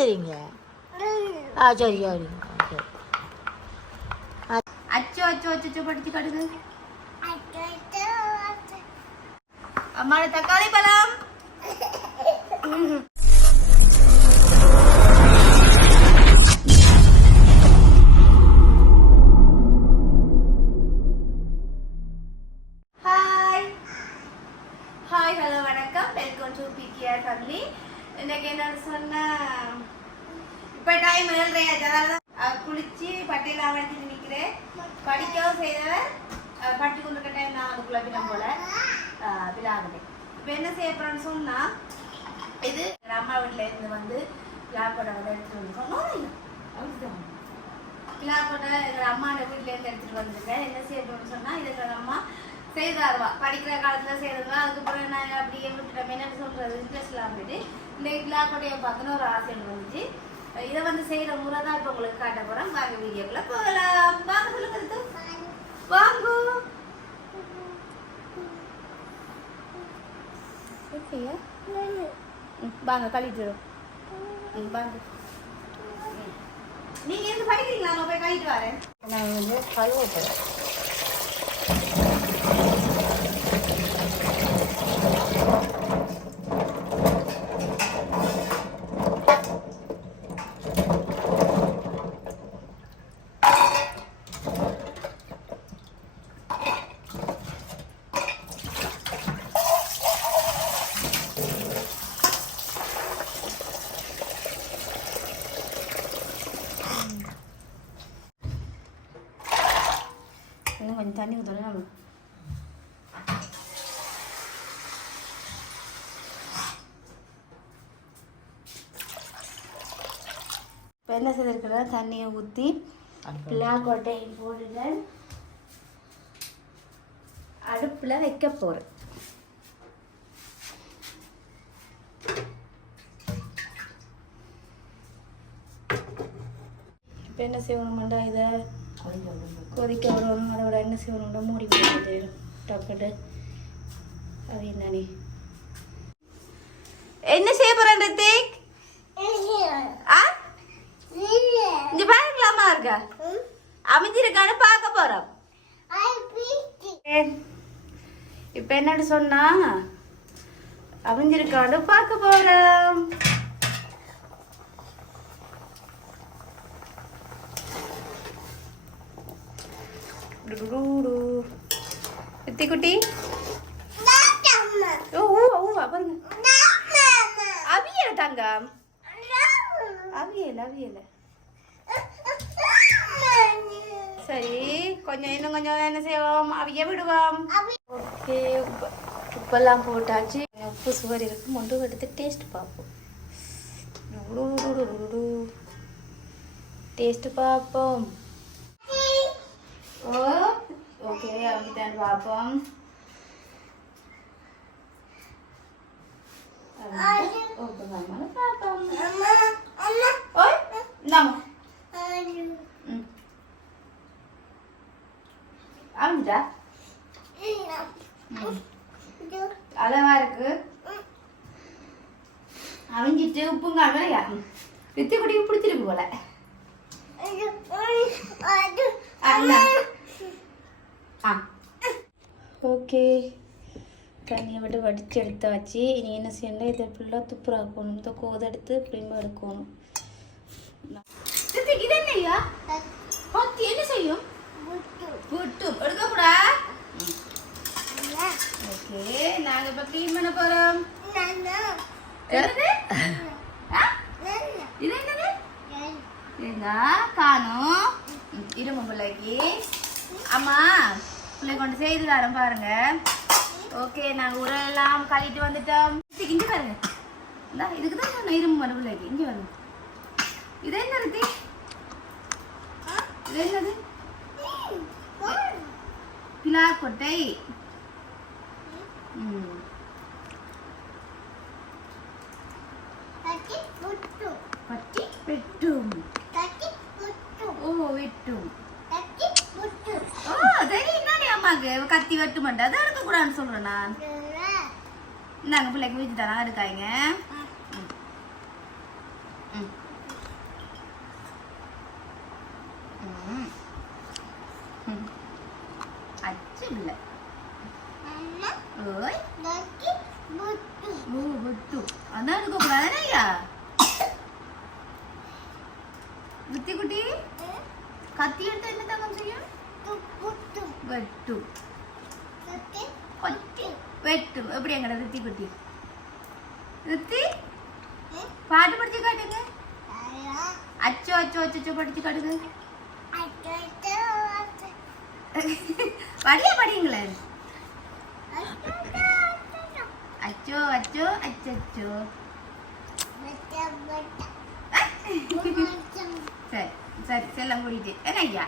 செய்றீங்க? சரி சரி சரி. அச்சோ அச்சோ அச்சோ படிச்சு காட்டுது. அம்மாட தக்காளி பழம். ஹாய் ஹலோ வணக்கம், வெல்கம் டு பிகேஆர் ஃபேமிலி. இன்னைக்கு என்ன சொன்னா, இப்போ டைம் 7:30 ஆச்சு. குளிச்சு பட்டையில் அவழ்த்தி நிற்கிறேன். படிக்கவும் செய்தவர் பட்டி கொண்டு டைம் நான் அதுக்குள்ள பின்னம் போல விழாவினேன். இப்போ என்ன செய்ய போறேன்னு சொன்னா, இது அம்மா வீட்டில் இருந்து வந்து பிளாக்கோட்டை வந்து எடுத்துட்டு வந்து சொன்னோம். பிளாக்கோட்டை எங்கள் அம்மாவோட வீட்டில் இருந்து எடுத்துட்டு வந்திருக்கேன். என்ன செய்ய போறேன்னு சொன்னா, இதுக்கு அம்மா செய்தாருவா படிக்கிற காலத்தில் செய்ததுவா. அதுக்கப்புறம் நான் அப்படியே விட்டுட்டேன். என்ன சொல்றது, இன்ட்ரெஸ்ட் இல்லாமல் போயிட்டு இந்த பிளாக்கோட்டையை பார்க்கணும் ஒரு ஆசை வந்துச்சு. இதை வந்து செய்கிற முறை தான் இப்போ உங்களுக்கு காட்ட போகிறேன். வாங்க வீடியோக்குள்ள போகலாம். வாங்க சொல்லுங்க, வாங்க. ஓகேயா, வாங்க கழிட்டு வாங்க. நீங்க எதுக்கு படிக்கிறீங்களா? நான் போய் கழிட்டு வரேன். நான் வந்து கழுவ இன்னும் கொஞ்சம் தண்ணி ஊற்றணும். இப்போ என்ன செய்திருக்கிற தண்ணியை ஊற்றி பிளாக்கோட்டையை போட்டுட்டு அடுப்பில் வைக்க போகிறேன். இப்போ என்ன செய்யணும்டா, இதை கொதிக்க விடணும். அதோட என்ன செய்யணும்டா, மூடி போட்டு டக்குட்டு. அது என்னடி என்ன செய்ய போறேன் ரித்திக்? இங்க பாருங்களாமா இருக்கா அமைஞ்சிருக்கான்னு பார்க்க போறோம். இப்ப என்னன்னு சொன்னா, அமைஞ்சிருக்கான்னு பார்க்க போறோம். குட்டி பாருங்க, அவியல தங்கம், அவியல அவியல. சரி, கொஞ்சம் இன்னும் கொஞ்சம் என்ன செய்வோம், அவிய விடுவோம். ஓகே, உப்பெல்லாம் போட்டாச்சு. உப்பு சுவர் இருக்கு, மொண்டு எடுத்து டேஸ்ட் பார்ப்போம். டேஸ்ட் பார்ப்போம். ஓ ஓகே, அப்படித்தான் பார்ப்போம். அளவா இருக்கு, அவிஞ்சிட்டு உப்புங்க இல்லையா? வித்தி குடி பிடிச்சிருக்கு போல. ஓகே, தண்ணியை விட்டு வடித்து எடுத்தாச்சு. இனி என்ன செய்யணும், இதை ஃபுல்லாக துப்புராக்கணும். இந்த கோதை எடுத்து பிரிம்ப எடுக்கணும். இது என்னையா என்ன செய்யும்? எடுக்கக்கூடா. ஓகே, நாங்க இப்ப கிளீன் பண்ண போறோம். இது என்னது காணும் இரும்பு பிள்ளைக்கு. அம்மா பிள்ளை கொண்டு செய்து தரோம் பாருங்க. ஓகே, நாங்கள் உரெல்லாம் கழிட்டு வந்துட்டோம். இங்கே பாருங்க, இதுக்கு தான் சொன்ன இரும்பு மறு பிள்ளைக்கு. இங்கே வருங்க. இது என்ன இருக்கு? இது என்னது? பிளாக்கோட்டை. பட்டி வெட்டும். ஓ வெட்டும். ஓ தெரியும் தானே அம்மாக்கு, கத்தி வெட்டு மாட்டேன். அதை எடுக்கக்கூடாதுன்னு சொல்றேன் நான். இந்தாங்க பிள்ளைக்கு வீச்சு தரேன், எடுக்காய்ங்க. அச்சு இல்லை ஓய் புட்டு அதான் இருக்கக்கூடாது ஐயா புத்தி குட்டி கத்தி எடுத்து என்ன தங்கம் செய்யும் வெட்டு கொட்டி வெட்டு எப்படி எங்கட ரித்தி குட்டி ரித்தி பாட்டு படிச்சு காட்டுங்க அச்சோ அச்சோ அச்சோ படிச்சு காட்டுங்க படியா படிங்களே அச்சோ அச்சோ அச்சோ சரி சரி செல்லம் கூட்டிட்டு என்ன ஐயா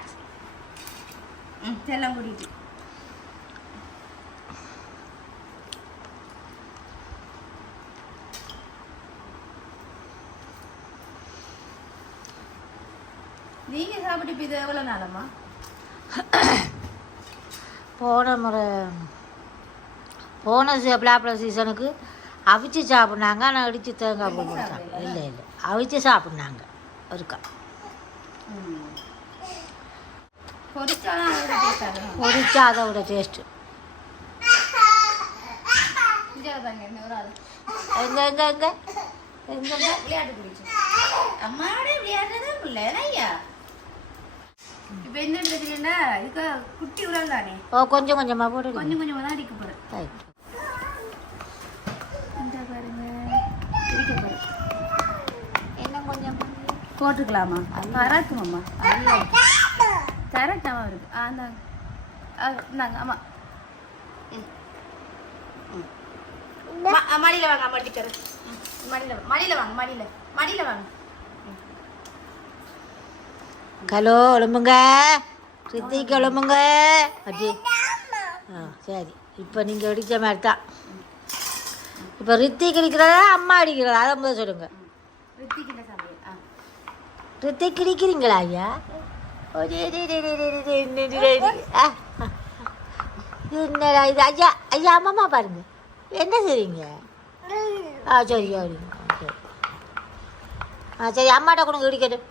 செல்லம் கூட்டிட்டு நீங்க சாப்பிட்டு இப்போ இது எவ்வளோ நாளம்மா போன பிளாப்பழ சீசனுக்கு அவிச்சு சாப்பிட்னாங்க. ஆனால் அடித்து தேங்காய் பூ கொடுத்தாங்க. இல்லை அவிச்சு சாப்பிட்னாங்க ஒருக்கா. பொரிச்சா அதை விட டேஸ்ட்டு. எங்க விளையாட்டு பிடிச்சி அம்மாவோட விளையாடுறதே இல்லை ஐயா. இப்போ என்ன எடுத்துக்கிறீங்கன்னா இதுக்கு குட்டி உரல் தானே. கொஞ்சம் கொஞ்சமாக போட்டு கொஞ்சம் கொஞ்சமாக தான் அடிக்க போகிறேன். இந்த பாருங்க பிடிக்க போகிறேன். என்ன கொஞ்சம் போட்டுக்கலாமா? கரெக்டுமாம்மா கரெக்டாக இருக்கு. இந்தாங்க ஆமாம் மடியில் வாங்க. மடிக்கிறேன் மடியில் வாங்க. மடியில் வாங்க. ஹலோ எழும்புங்க ரித்திக்கு எழும்புங்க. அப்படி சரி. இப்போ நீங்கள் அடித்த மாதிரி தான். இப்போ ரித்திக்கு அடிக்கிறதா அம்மா அடிக்கிறதா அதை முதல் சொல்லுங்க. ரித்திக்கு அடிக்கிறீங்களா ஐயா? என்னடா இது ஐயா? ஐயா அம்மா பாருங்க என்ன செய்றீங்க? சரி சரி சரி அம்மாட்ட கொடுங்க இடிக்கட்டும்.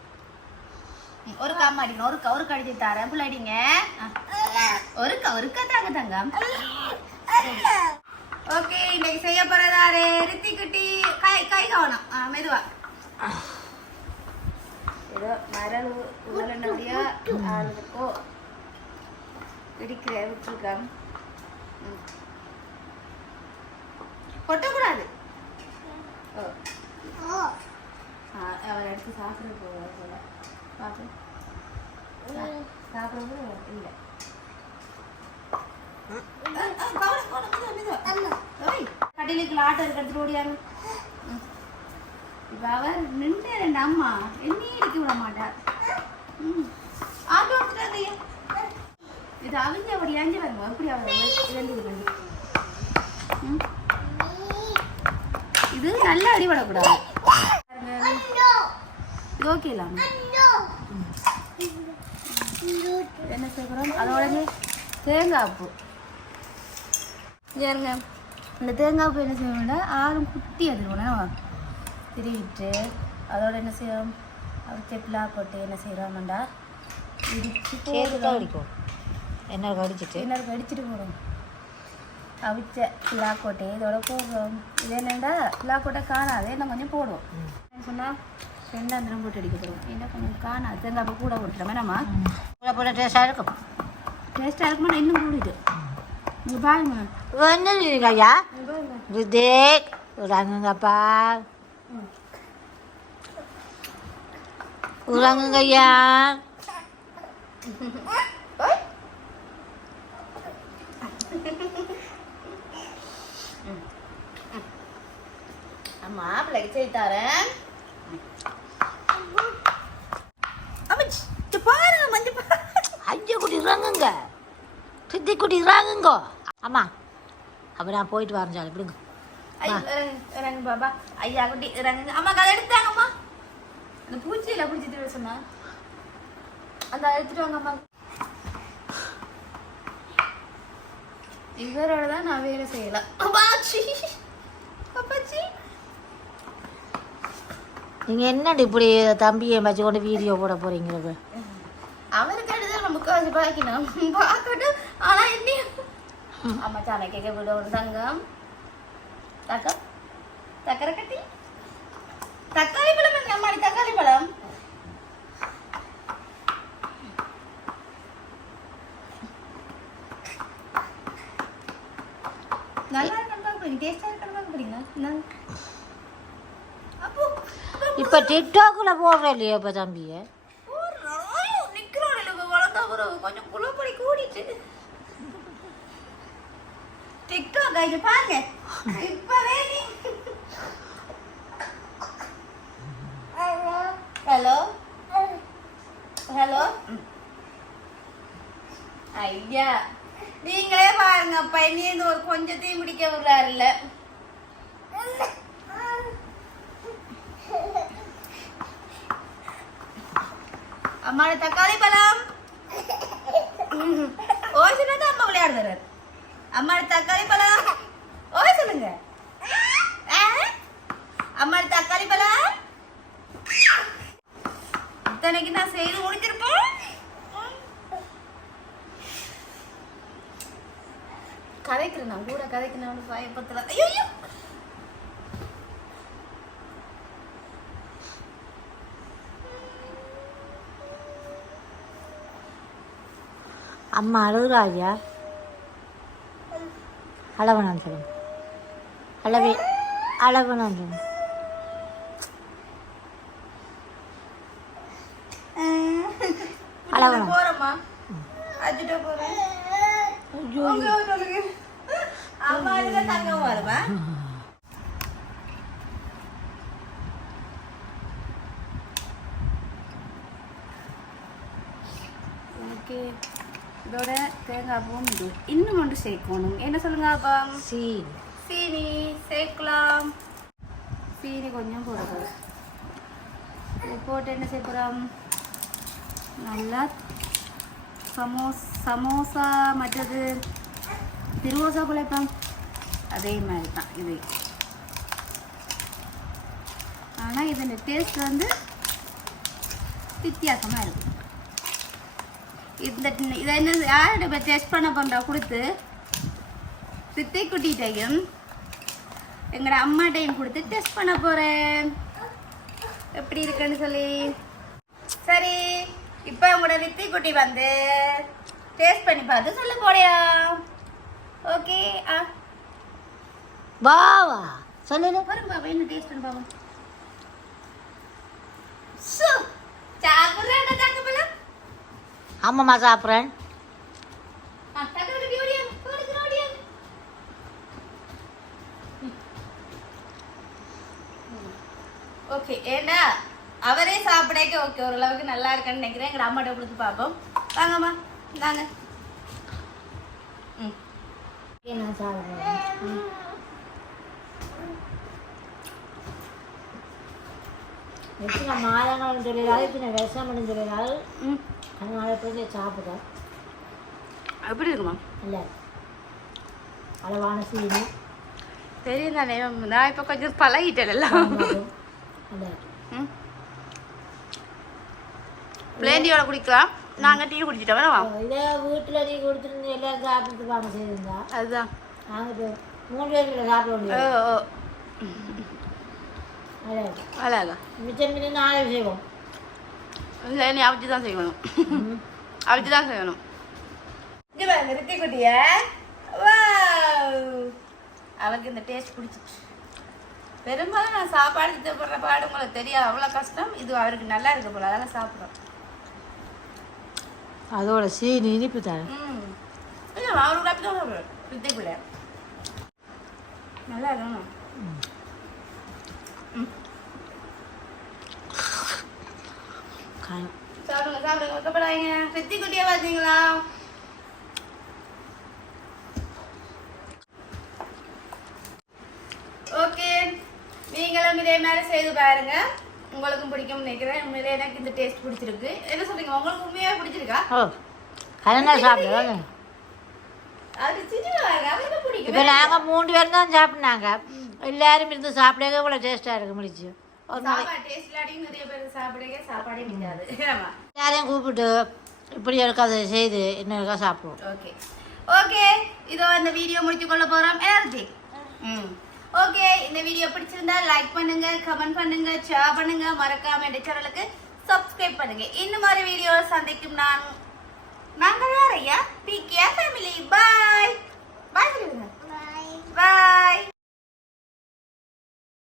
ஒரு காம அடிங்க. ஒரு கடிச்சு தரேன் புள்ள அடிங்க. ஒருக்கா தாங்க தங்கம். ஓகே இன்னைக்கு செய்ய போறதாரு ரித்தி குட்டி. கை கவனம் மெதுவா. ஏதோ மரல் உடனடியா ஆளுக்கோ இடிக்கிற விட்டுருக்காம். கொட்டக்கூடாது. அவர் எடுத்து சாப்பிட போல பார்த்து சாப்பிட இல்லை. கடையிலுக்கு ஆட்டோ இருக்கிறது ஓடியாங்க. இப்போ அவர் நின்று ரெண்டு அம்மா என்னையும் இடிக்க விட மாட்டார். ஆட்டோ எடுத்துட்டாங்க ஐயா. இது அவங்க அப்படி அஞ்சு வருங்க. எப்படி அவர் இது நல்லா அடிபடக்கூடாது. இது ஓகே இல்லாம என்ன செய்கிறோம் அதோட தேங்காய் பூ ஏறுங்க. இந்த தேங்காய் பூ என்ன செய்யணும்னா ஆளும் குட்டி அதில் திருவிட்டு அதோட என்ன செய்யறோம் அவிச்ச பிள்ளா போட்டு என்ன செய்கிறோம்டா இடிச்சு கடிக்கும். என்ன கடிச்சிட்டு போடுறோம். அவிச்ச பிள்ளாக்கோட்டை இதோட போடுறோம். இது என்னண்டா பிள்ளாக்கோட்டை காணாது என்ன கொஞ்சம் போடுவோம். சொன்னால் ரெண்டாந்திரம் போட்டு அடிக்க போடுவோம். என்ன கொஞ்சம் காணாது தேங்காய் கூட போட்டுறோம். என்னம்மா கூட போட டேஸ்டாக இருக்கும். டேஸ்ட்டாக இருக்குமா இன்னும் கூடிட்டு நீங்கள் பாருங்க. என்ன சொல்லுங்க ஐயா? ரித்திக் உறங்குங்கப்பா. உறங்குங்க ஐயா. மாப்பிள்ளைக்கு செய்து தரேன். பாருங்க மஞ்சள் ஐயா குட்டி இறங்குங்க. சித்தி குட்டி இறங்குங்கோ. அம்மா அப்போ நான் போயிட்டு வரேன். எப்படிங்க இறங்கு பாபா. ஐயா குட்டி இறங்குங்க. அம்மா கதை எடுத்தாங்கம்மா. அந்த பூச்சியில் பிடிச்சிட்டு சொன்னா அந்த எடுத்துட்டு வாங்க அம்மா. இவரோட தான் நான் வேலை செய்யலாம். அப்பாச்சி அப்பாச்சி நீங்கள் என்னடி இப்படி தம்பியை வச்சு கொண்டு வீடியோ போட போகிறீங்கிறது? அவர் முக்காசி பாக்கணும் பார்க்கட்டும். ஆனா என்ன அம்மா சமைக்க விட ஒரு தங்கம் தக்கம் சக்கரை கட்டி தக்காளி பழம் என்ன அம்மாடி தக்காளி பழம் நல்லா இருக்கணும் டேஸ்டா இருக்கணும் போறீங்களா அப்போ இப்போ டிக்டாக்ல போடுற இல்லையா இப்போ தம்பியை கொஞ்சம் குளப்படி கூடிட்டு டிக்டாக் இது பாருங்க இப்பவே ஹலோ ஹலோ ஐயா நீங்களே பாருங்க பையன் ஒரு கொஞ்சத்தையும் பிடிக்க விடுறாருல்ல அம்மாட தக்காளி பழம் ஓய் சொன்னா அம்மா விளையாடுறாரு அம்மாட தக்காளி பழம் ஓய் சொல்லுங்க அம்மாட தக்காளி பழம் இத்தனைக்கு நான் செய்து முடிஞ்சிருப்போம் கதைக்கிறேன் நான் கூட கதைக்கிறேன் பயப்பத்துல ஐயோ அம்மா அழுகுறாயா அளவனான்னு சொல்லுங்க அளவனான்னு சொல்லுங்க அளவனா போறோமா அஜிட்ட போறேன் அம்மா இதுல தங்க வருமா ஓகே இதோட தேங்காய் பூவும் இது இன்னும் ஒன்று சேர்க்கணும் என்ன சொல்லுங்க அப்பா சீனி சேர்க்கலாம் சீனி கொஞ்சம் போடுறது போட்டு என்ன சேர்க்குறோம் நல்லா சமோசா மற்றது திருவோசா பிழைப்பாங்க அதே மாதிரி தான் இது ஆனால் இதோட டேஸ்ட் வந்து வித்தியாசமாக இருக்கும் இதை என்ன யார்கிட்ட போய் டெஸ்ட் பண்ண பண்ணுறா கொடுத்து சித்தை குட்டிகிட்டையும் எங்களோட அம்மாட்டையும் கொடுத்து டெஸ்ட் பண்ண போகிறேன் எப்படி இருக்குன்னு சொல்லி சரி இப்போ உங்களோட ரித்தி குட்டி வந்து டேஸ்ட் பண்ணி பார்த்து சொல்ல போறியா ஓகே பாவா சொல்லுங்க வரும் பாபா என்ன டேஸ்ட் பண்ணி பாபா சாப்பிட்றேன் சாப்பிடலாம் ஆமாம்மா சாப்பிட்றேன் ஓகே ஏன்னா அவரே சாப்பிடக்க ஓகே ஓரளவுக்கு நல்லா இருக்குன்னு நினைக்கிறேன் எங்கள் அம்மாட்ட கொடுத்து பார்ப்போம் வாங்கம்மா வாங்க நான் சாப்பிட்றேன் எத்தனை மாதங்கள் சொல்லிடாது இத்தனை விஷம்னு சொல்லிடாது அதனால எப்படி சாப்பிட்றேன் எப்படி இருக்குமா இல்லை அளவான சீனி தெரியும் தானே நான் இப்போ கொஞ்சம் பழகிட்டேன் எல்லாம் பிளேண்டியோட குடிக்கலாம் நாங்கள் டீ குடிச்சிட்டோம் வேணாம் இதே வீட்டில் டீ குடிச்சிருந்து எல்லாம் சாப்பிட்டு வாங்க செய்திருந்தா அதுதான் நாங்கள் இப்போ 3 பேருக்கு சாப்பிட முடியும் ஓ அழகா மிச்சம் மிச்சம் நாளை செய்வோம் இல்லை நீ அவிச்சு தான் செய்யணும் அவிச்சு தான் செய்யணும் இங்கே பாருங்க ரித்தி குட்டிய அவளுக்கு இந்த டேஸ்ட் பிடிச்சிச்சு பெரும்பாலும் நான் சாப்பாடு திட்டப்படுற பாடு உங்களுக்கு தெரியாது அவ்வளோ கஷ்டம் இது அவருக்கு நல்லா இருக்கு போல அதெல்லாம் சாப்பிட்றோம் அதோட சீனி இனிப்பு தானே இல்லை அவரோட அப்படி தான் சாப்பிடுவேன் ரித்தி பிள்ளை நல்லா இருக்கணும் சாப்பிடுங்க சாப்பிடுங்க வைக்கப்படாதீங்க ரித்தி குட்டியை பார்த்தீங்களா ஓகே நீங்களும் இதே மாதிரி செய்து பாருங்க உங்களுக்கும் பிடிக்கும்னு நினைக்கிறேன் உண்மையிலே எனக்கு இந்த டேஸ்ட் பிடிச்சிருக்கு என்ன சொல்றீங்க உங்களுக்கு உண்மையாக பிடிச்சிருக்கா அதெல்லாம் சாப்பிடுவாங்க அது சிரிவாங்க அவருக்கு பிடிக்கும் இப்போ நாங்கள் 3 பேரும் தான் சாப்பிட்னாங்க எல்லாரும் இருந்து சாப்பிடவே இவ்வளோ டேஸ்ட்டாக இருக்க முடிச்சு ஒரு நாளைக்கு டேஸ்ட் இல்லாட்டியும் நிறைய பேர் சாப்பிடுங்க சாப்பாடே முடியாது எல்லாரையும் கூப்பிட்டு இப்படி எனக்கு அதை செய்து இன்னொருக்கா சாப்பிடுவோம். ஓகே ஓகே, இதோ இந்த வீடியோ முடிச்சு கொள்ள போகிறோம். எனர்ஜி ஓகே, இந்த வீடியோ பிடிச்சிருந்தா லைக் பண்ணுங்க, கமெண்ட் பண்ணுங்க, ஷேர் பண்ணுங்க, மறக்காம இந்த சேனலுக்கு சப்ஸ்கிரைப் பண்ணுங்க. இந்த மாதிரி வீடியோ சந்திக்கும் நான்